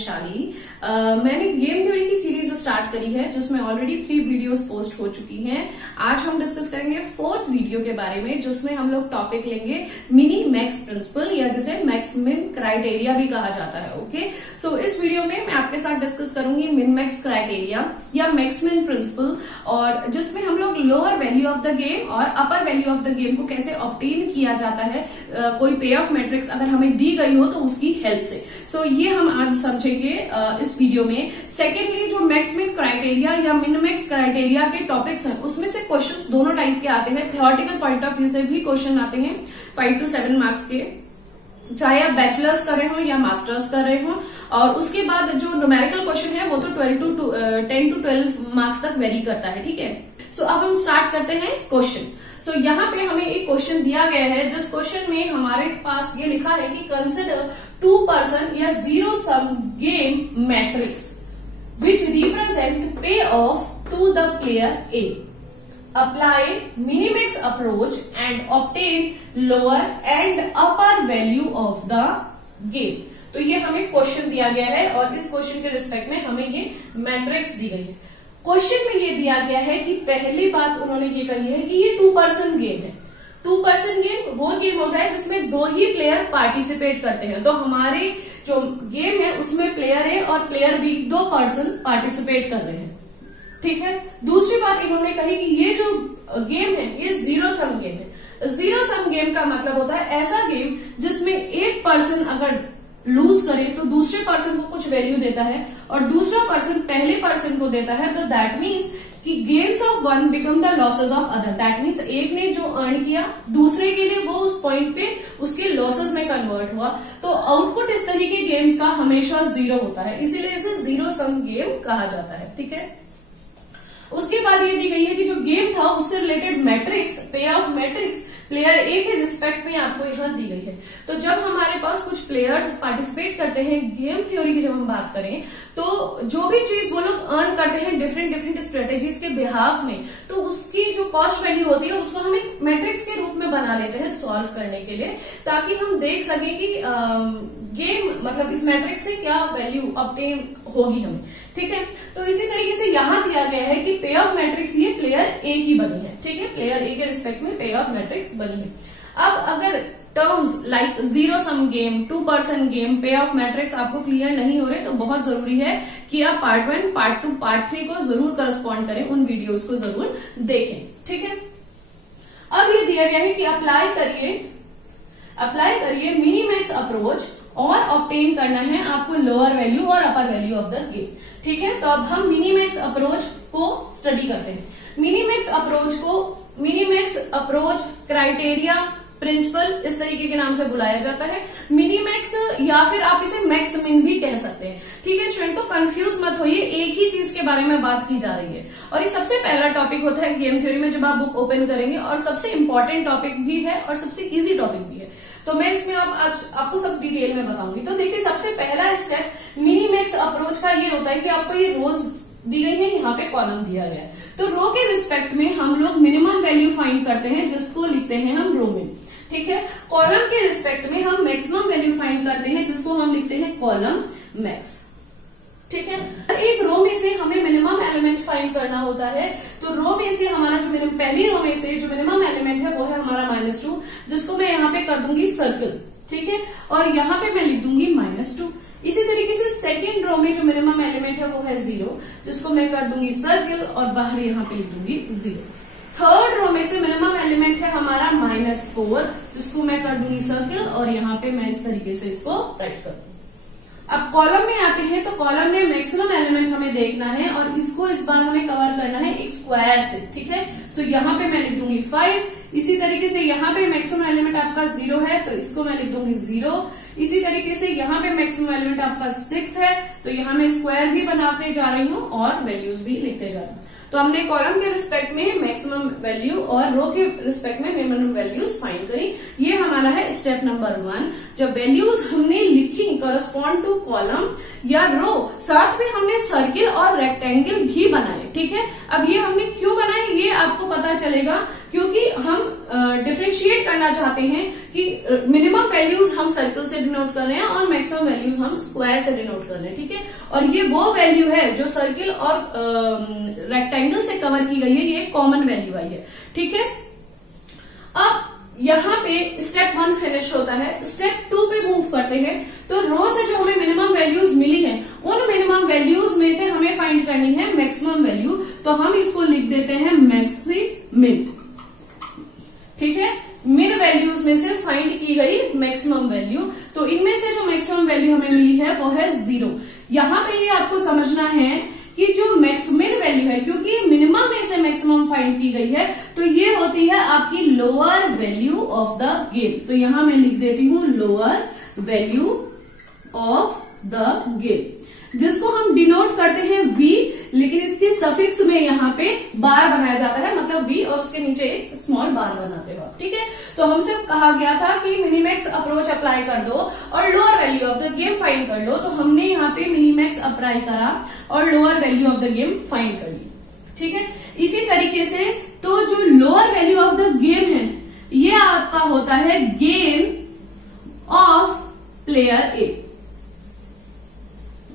वैशाली। मैंने game theory की series start करी है जिसमें ऑलरेडी 3 वीडियोस पोस्ट हो चुकी हैं। आज हम डिस्कस करेंगे 4th वीडियो के बारे में, जिसमें हम लोग टॉपिक लेंगे मिनी मैक्स प्रिंसिपल या जिसे मैक्समिन क्राइटेरिया भी कहा जाता है। ओके, सो इस वीडियो में मैं आपके साथ डिस्कस करूंगी मिन मैक्स क्राइटेरिया या मैक्समिन प्रिंसिपल, और जिसमें हम लोग lower value of the game और upper value of the game को कैसे ऑब्टेन किया जाता है कोई पे ऑफ मैट्रिक्स अगर हमें दी गई हो तो उसकी हेल्प से। सो ये हम आज समझेंगे इस वीडियो में। सेकेंडली, जो मैक्समिन क्राइटेरिया या मिनमैक्स क्राइटेरिया के टॉपिक्स हैं उसमें से क्वेश्चंस दोनों टाइप के आते हैं। थ्योरेटिकल पॉइंट ऑफ व्यू से भी क्वेश्चन आते हैं 5 to 7 मार्क्स के, चाहे आप बैचलर्स कर रहे हो या मास्टर्स कर रहे हो। और उसके बाद जो न्यूमेरिकल क्वेश्चन है वो तो 10 to 12 मार्क्स तक वेरी करता है। ठीक है, सो अब हम स्टार्ट करते हैं क्वेश्चन। सो यहाँ पे हमें एक क्वेश्चन दिया गया है जिस क्वेश्चन में हमारे पास ये लिखा है कि कंसिडर 2 person या zero sum game matrix which represent payoff to the player A, apply minimax approach and obtain lower and upper value of the game. तो ये हमें क्वेश्चन दिया गया है और इस क्वेश्चन के रिस्पेक्ट में हमें ये मैट्रिक्स दी गई है। क्वेश्चन में ये दिया गया है कि पहली बात उन्होंने ये कही है कि ये 2 person गेम है। 2 person गेम वो गेम होता है जिसमें 2 ही प्लेयर पार्टिसिपेट करते हैं। तो हमारे जो गेम है उसमें प्लेयर ए और प्लेयर बी 2 person पार्टिसिपेट कर रहे हैं। ठीक है, दूसरी बात इन्होंने कही कि ये जो गेम है ये जीरो सम गेम है। जीरो सम गेम का मतलब होता है ऐसा गेम जिसमें एक पर्सन अगर लूज करे तो दूसरे पर्सन को कुछ वैल्यू देता है और दूसरा पर्सन पहले पर्सन को देता है। तो दैट मीन्स कि gains of one become the losses of other. That means एक ने जो अर्न किया दूसरे के लिए वो उस पॉइंट पे उसके लॉसेज में कन्वर्ट हुआ। तो आउटपुट इस तरह के गेम्स का हमेशा जीरो होता है, इसीलिए इसे जीरो सम गेम कहा जाता है। ठीक है, उसके बाद ये दी गई है कि जो गेम था उससे रिलेटेड मैट्रिक्स, पे ऑफ मैट्रिक्स प्लेयर ए के रिस्पेक्ट में आपको यहाँ दी गई है। तो जब हमारे पास कुछ प्लेयर्स पार्टिसिपेट करते हैं गेम थ्योरी की जब हम बात करें तो जो भी चीज वो लोग अर्न करते हैं डिफरेंट स्ट्रेटेजीज के बिहाफ में, तो उसकी जो कॉस्ट वैल्यू होती है उसको हम एक मैट्रिक्स के रूप में बना लेते हैं सॉल्व करने के लिए, ताकि हम देख सके कि गेम मतलब इस मैट्रिक्स से क्या वैल्यू ऑब्टेन होगी हमें। ठीक है, तो इसी तरीके से यहाँ दिया गया है कि पे ऑफ मैट्रिक्स ये प्लेयर ए की बनी है। ठीक है, प्लेयर ए के रिस्पेक्ट में पे ऑफ मैट्रिक्स बनी है। अब अगर terms like zero sum game, 2 person game, पे ऑफ मैट्रिक्स आपको क्लियर नहीं हो रहे तो बहुत जरूरी है कि आप पार्ट 1, पार्ट 2, पार्ट 3 को जरूर करस्पॉन्ड करें, उन वीडियोस को जरूर देखें। ठीक है, अब ये दिया गया है कि अप्लाई करिए मिनिमैक्स अप्रोच और ऑब्टेन करना है आपको लोअर वैल्यू और upper value of the game. ठीक है, तो अब हम मिनिमैक्स अप्रोच को स्टडी करते हैं। मिनिमैक्स अप्रोच क्राइटेरिया प्रिंसिपल इस तरीके के नाम से बुलाया जाता है। मिनिमैक्स या फिर आप इसे मैक्समिन भी कह सकते हैं। ठीक है स्टूडेंट, तो कंफ्यूज मत होइए, एक ही चीज के बारे में बात की जा रही है और ये सबसे पहला टॉपिक होता है गेम थ्योरी में जब आप बुक ओपन करेंगे, और सबसे इंपॉर्टेंट टॉपिक भी है और सबसे इजी टॉपिक भी है। तो मैं इसमें आज आपको सब डिटेल में बताऊंगी। तो देखिए, सबसे पहला स्टेप मिनिमैक्स अप्रोच का ये होता है कि आपको ये रोज दी गई है, यहाँ पे कॉलम दिया गया है। तो रो के रिस्पेक्ट में हम लोग मिनिमम वैल्यू फाइंड करते हैं जिसको लिखते हैं हम रो में। ठीक है, कॉलम के रिस्पेक्ट में हम मैक्सिमम वैल्यू फाइंड करते हैं जिसको हम लिखते हैं कॉलम मैक्स। ठीक है, एक रो में से हमें मिनिमम एलिमेंट फाइंड करना होता है। तो रो में से हमारा जो पहली रो में से जो मिनिमम एलिमेंट है वो है हमारा -2, जिसको मैं यहाँ पे कर दूंगी सर्कल। ठीक है, और यहाँ पे मैं लिख दूंगी -2। इसी तरीके से सेकेंड रो में जो मिनिमम एलिमेंट है वो है 0, जिसको मैं कर दूंगी सर्कल और बाहर यहाँ पे लिख दूंगी 0। थर्ड रो में से मिनिमम एलिमेंट है हमारा -4, जिसको मैं कर दूंगी सर्कल और यहाँ पे मैं इस तरीके से इसको राइट कर दूंगी। अब कॉलम में आते हैं, तो कॉलम में मैक्सिमम एलिमेंट हमें देखना है और इसको इस बार हमें कवर करना है एक स्क्वायर से। ठीक है, सो यहाँ पे मैं लिख दूंगी 5। इसी तरीके से यहाँ पे मैक्सिमम एलिमेंट आपका 0 है तो इसको मैं लिख दूंगी 0। इसी तरीके से यहाँ पे मैक्सिमम एलिमेंट आपका 6 है तो यहाँ मैं स्क्वायर भी बनाते जा रही हूँ और वैल्यूज भी लिखते जा रही हूँ। तो हमने कॉलम के रिस्पेक्ट में मैक्सिमम वैल्यू और रो के रिस्पेक्ट में मिनिमम वैल्यूज फाइंड करी। ये हमारा है स्टेप नंबर 1। जब वैल्यूज हमने लिखी करस्पॉन्ड टू कॉलम या रो, साथ में हमने सर्किल और रेक्टेंगल भी बनाए। ठीक है, अब ये हमने क्यों बनाए ये आपको पता चलेगा क्योंकि हम डिफरेंशिएट करना चाहते हैं कि मिनिमम वैल्यूज हम सर्कल से डिनोट कर रहे हैं और मैक्सिमम वैल्यूज हम स्क्वायर से डिनोट कर रहे हैं, ठीक है। और ये वो वैल्यू है जो सर्किल और रेक्टेंगल से कवर की गई है, ये कॉमन वैल्यू आई है, ठीक है। अब यहाँ पे स्टेप 1 फिनिश होता है। स्टेप 2 पे मूव करते हैं। तो रो से जो हमें मिनिमम वैल्यूज मिली है, उन मिनिमम वैल्यूज में से हमें फाइंड करनी है मैक्सिमम वैल्यू। तो हम इसको लिख देते हैं मैक्सिमिन, ठीक है। मिन वैल्यूज में से फाइंड की गई मैक्सिमम वैल्यू। तो इनमें से जो मैक्सिमम वैल्यू हमें मिली है वो है 0। यहाँ पे ये आपको समझना है कि जो मैक्सिमम वैल्यू है, क्योंकि मिनिमम में से मैक्सिमम फाइंड की गई है, तो ये होती है आपकी lower value of the game. तो यहां मैं लिख देती हूं lower value of the game, जिसको हम डिनोट करते हैं V, लेकिन इसके सफिक्स में यहाँ पे बार बनाया जाता है, मतलब V और उसके नीचे एक स्मॉल बार बनाते हो, ठीक है। तो हमसे कहा गया था कि मिनीमैक्स अप्रोच अप्लाई कर दो और lower value of the game find कर लो। तो हमने यहाँ पे मिनीमैक्स अप्लाई करा और lower value of the game find कर ली, ठीक है। इसी तरीके से तो जो lower value of the game है, ये आपका होता है gain of player A.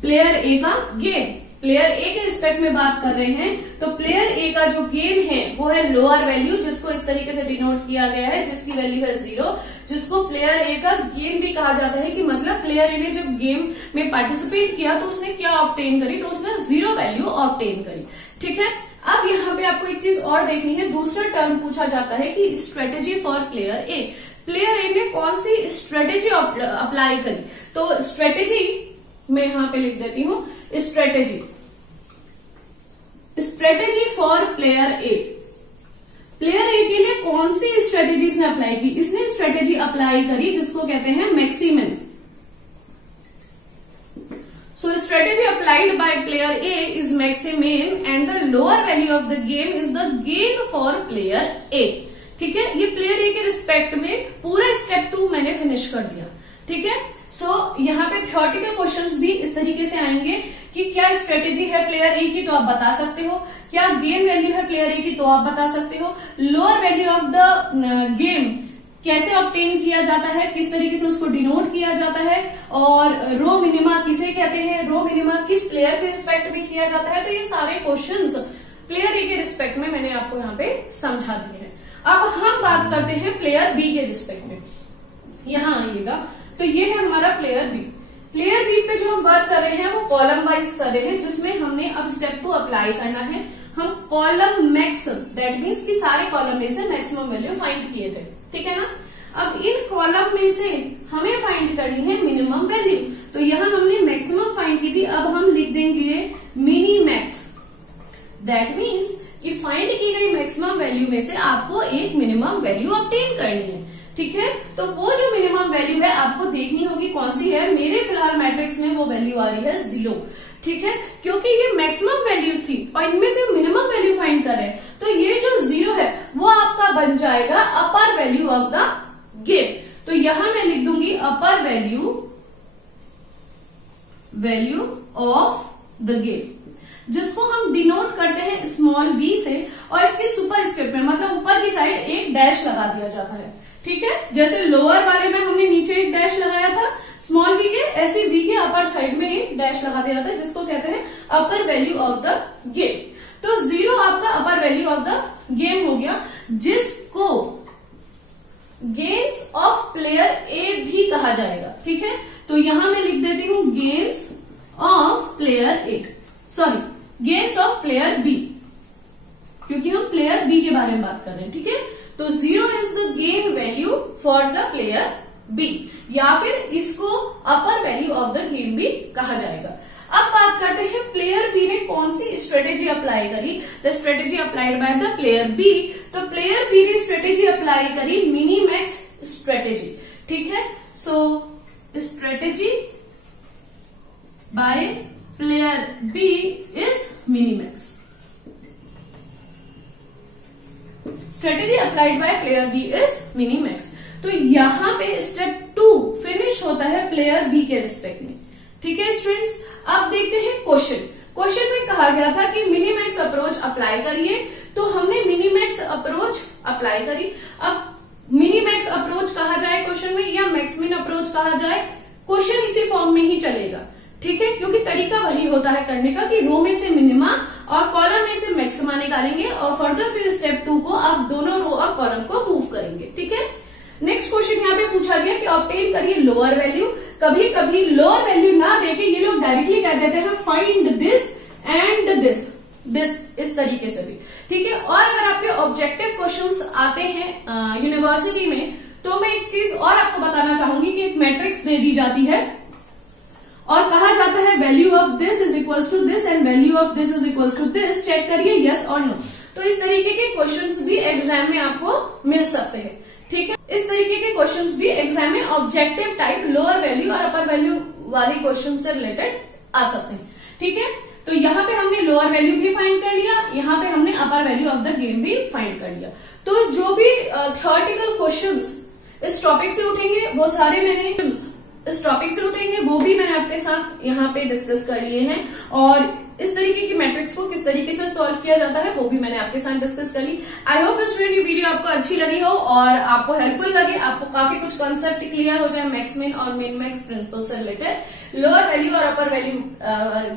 Player ए का गेन, प्लेयर ए के रिस्पेक्ट में बात कर रहे हैं, तो प्लेयर ए का जो गेन है वो है लोअर वैल्यू, जिसको इस तरीके से डिनोट किया गया है, जिसकी वैल्यू है 0, जिसको प्लेयर ए का गेन भी कहा जाता है। कि मतलब प्लेयर ए ने जब गेम में पार्टिसिपेट किया तो उसने क्या ऑब्टेन करी, तो उसने 0 वैल्यू ऑब्टेन करी, ठीक है। अब यहाँ पे आपको एक चीज और देखनी है, दूसरा टर्म पूछा जाता है कि strategy for player A. Player ए ने कौन सी स्ट्रेटेजी अप्लाई करी, तो स्ट्रेटेजी मैं यहां पे लिख देती हूं strategy for player A. Player ए के लिए कौन सी स्ट्रेटेजी इसने अप्लाई की, इसने स्ट्रेटेजी अप्लाई करी जिसको कहते हैं maximin. So strategy applied by player A is maximin and the lower value of the game is the gain for player A, ठीक है। ये प्लेयर ए के रिस्पेक्ट में पूरा स्टेप 2 मैंने फिनिश कर दिया, ठीक है। सो यहाँ पे थ्योरेटिकल क्वेश्चंस भी इस तरीके से आएंगे कि क्या स्ट्रेटेजी है प्लेयर ए की, तो आप बता सकते हो। क्या गेन वैल्यू है प्लेयर ए की, तो आप बता सकते हो। Lower value of the game कैसे ऑब्टेन किया जाता है, किस तरीके से उसको डिनोट किया जाता है, और रो मिनिमा किसे कहते हैं, रो मिनिमा किस प्लेयर के रिस्पेक्ट में किया जाता है। तो ये सारे क्वेश्चंस प्लेयर ए के रिस्पेक्ट में मैंने आपको यहाँ पे समझा दिए हैं। अब हम बात करते हैं प्लेयर बी के रिस्पेक्ट में। यहां आइएगा, तो ये है हमारा प्लेयर बी। प्लेयर बी पे जो हम वर्क कर रहे हैं वो कॉलम वाइज कर रहे हैं, जिसमें हमने अब स्टेप 2 अप्लाई करना है। हम कॉलम मैक्स, दैट मीन्स कि सारे कॉलम में से मैक्सिमम वैल्यू फाइंड किए थे, ठीक है ना। अब इन कॉलम में से हमें फाइंड करनी है मिनिमम वैल्यू। तो यहां हमने मैक्सिमम फाइंड की थी, अब हम लिख देंगे मिनी मैक्स। दैट मीन्स कि फाइंड की गई मैक्सिमम वैल्यू में से आपको एक मिनिमम वैल्यू ऑब्टेन करनी है, ठीक है। तो वो जो मिनिमम वैल्यू है आपको देखनी होगी कौन सी है। मेरे फिलहाल मैट्रिक्स में वो वैल्यू आ रही है 0, ठीक है, क्योंकि ये मैक्सिमम वैल्यूज थी और इनमें से मिनिमम वैल्यू फाइंड कर रहे हैं। तो ये जो 0 है वो आपका बन जाएगा अपर वैल्यू ऑफ द गेम। तो यहां मैं लिख दूंगी अपर वैल्यू ऑफ द गेम, जिसको हम डिनोट करते हैं स्मॉल v से, और इसके सुपरस्क्रिप्ट में मतलब ऊपर की साइड एक डैश लगा दिया जाता है, ठीक है। जैसे लोअर वाले में हमने नीचे एक डैश लगाया था स्मॉल v के, ऐसे v के अपर साइड में एक डैश लगा दिया जाता है, जिसको कहते हैं अपर वैल्यू ऑफ द गेम। तो 0 आपका अपर वैल्यू ऑफ द गेम हो गया, जिसको गेन्स ऑफ प्लेयर ए भी कहा जाएगा, ठीक है। तो यहां मैं लिख देती हूं gains of player A, sorry gains of player B, क्योंकि हम प्लेयर बी के बारे में बात कर रहे हैं, ठीक है। तो 0 is the gain value for the player B, या फिर इसको upper value of the game भी कहा जाएगा। अब बात करते हैं प्लेयर बी ने कौन सी स्ट्रेटेजी अप्लाई करी। The strategy applied by the player B. तो प्लेयर बी ने स्ट्रेटेजी अप्लाई करी मिनी मैक्स स्ट्रेटेजी, ठीक है। So strategy by player B is minimax. Strategy applied by player B is minimax. तो यहां पे step 2 finish होता है प्लेयर बी के रिस्पेक्ट में, ठीक है स्टूडेंट्स। अब देखते हैं क्वेश्चन। क्वेश्चन में कहा गया था कि मिनी मैक्स अप्रोच अप्लाई करिए। तो हमने मिनीमैक्स अप्रोच अप्लाई करी। अब मिनीमैक्स अप्रोच कहा जाए क्वेश्चन में या मैक्समिन अप्रोच कहा जाए, क्वेश्चन इसी फॉर्म में ही चलेगा, ठीक है, क्योंकि तरीका वही होता है करने का कि रो में से मिनिमा और कॉलम में से मैक्सिमा निकालेंगे और फर्दर फिर स्टेप 2 को आप दोनों रो और कॉलम को मूव करेंगे, ठीक है। नेक्स्ट क्वेश्चन यहाँ पे पूछा गया कि ऑब्टेन करिए लोअर वैल्यू। कभी कभी लोअर वैल्यू ना देके ये लोग डायरेक्टली कह देते हैं फाइंड दिस एंड दिस इस तरीके से भी, ठीक है। और अगर आपके ऑब्जेक्टिव क्वेश्चंस आते हैं यूनिवर्सिटी में, तो मैं एक चीज और आपको बताना चाहूंगी कि एक मैट्रिक्स दे दी जाती है और कहा जाता है value of this is equals to this and value of this is equals to this, check करिए यस और नो। तो इस तरीके के क्वेश्चंस भी एग्जाम में आपको मिल सकते हैं, ठीक है। इस तरीके के क्वेश्चंस भी एग्जाम में ऑब्जेक्टिव टाइप लोअर वैल्यू और अपर वैल्यू वाले क्वेश्चन से रिलेटेड आ सकते हैं, ठीक है। तो यहाँ पे हमने लोअर वैल्यू भी फाइंड कर लिया, यहाँ पे हमने अपर वैल्यू ऑफ द गेम भी फाइंड कर लिया। तो जो भी थ्योरेटिकल क्वेश्चंस इस टॉपिक से उठेंगे वो सारे मैंने इस टॉपिक से उठेंगे वो भी मैंने आपके साथ यहाँ पे डिस्कस कर लिए हैं, और इस तरीके की मैट्रिक्स को किस तरीके से सॉल्व किया जाता है वो भी मैंने आपके साथ डिस्कस कर ली। आई होप स्टूडेंट ये वीडियो आपको अच्छी लगी हो और आपको हेल्पफुल लगे, आपको काफी कुछ कॉन्सेप्ट क्लियर हो जाए मैक्समिन और मिनमैक्स प्रिंसिपल से रिलेटेड, लोअर वैल्यू और अपर वैल्यू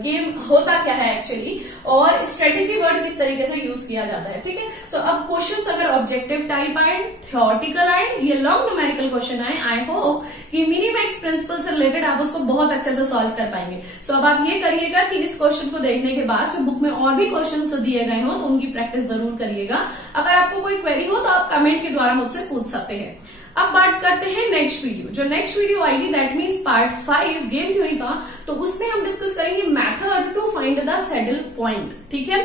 गेम होता क्या है एक्चुअली, और स्ट्रेटेजी वर्ड किस तरीके से यूज किया जाता है, ठीक है। सो अब क्वेश्चंस अगर ऑब्जेक्टिव टाइप आए, थ्योरेटिकल आए, ये लॉन्ग न्यूमेरिकल क्वेश्चन आए, आई होप कि मिनीमैक्स प्रिंसिपल से रिलेटेड आप उसको बहुत अच्छे से सॉल्व कर पाएंगे। सो अब आप ये करिएगा कि इस क्वेश्चन को देखने के बाद जो बुक में और भी क्वेश्चंस दिए गए हो तो उनकी प्रैक्टिस जरूर करिएगा। अगर आपको कोई क्वेरी हो तो आप कमेंट के द्वारा मुझसे पूछ सकते हैं। अब बात करते हैं नेक्स्ट वीडियो, जो नेक्स्ट वीडियो आएगी that means part 5 game theory का, तो उसमें हम डिस्कस करेंगे method to find the saddle point, ठीक है,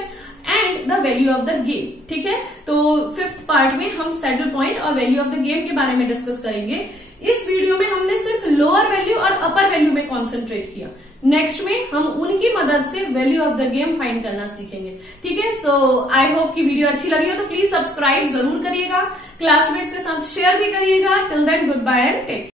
and the value of the game, ठीक है। तो 5th पार्ट में हम सैडल पॉइंट और वैल्यू ऑफ द गेम के बारे में डिस्कस करेंगे। इस वीडियो में हमने सिर्फ लोअर वैल्यू और अपर वैल्यू में कॉन्सेंट्रेट किया, नेक्स्ट में हम उनकी मदद से value of the game find करना सीखेंगे, ठीक है। सो आई होप की वीडियो अच्छी लगी हो तो प्लीज सब्सक्राइब जरूर करिएगा, क्लासमेट्स के साथ शेयर भी करिएगा। Till then goodbye and take.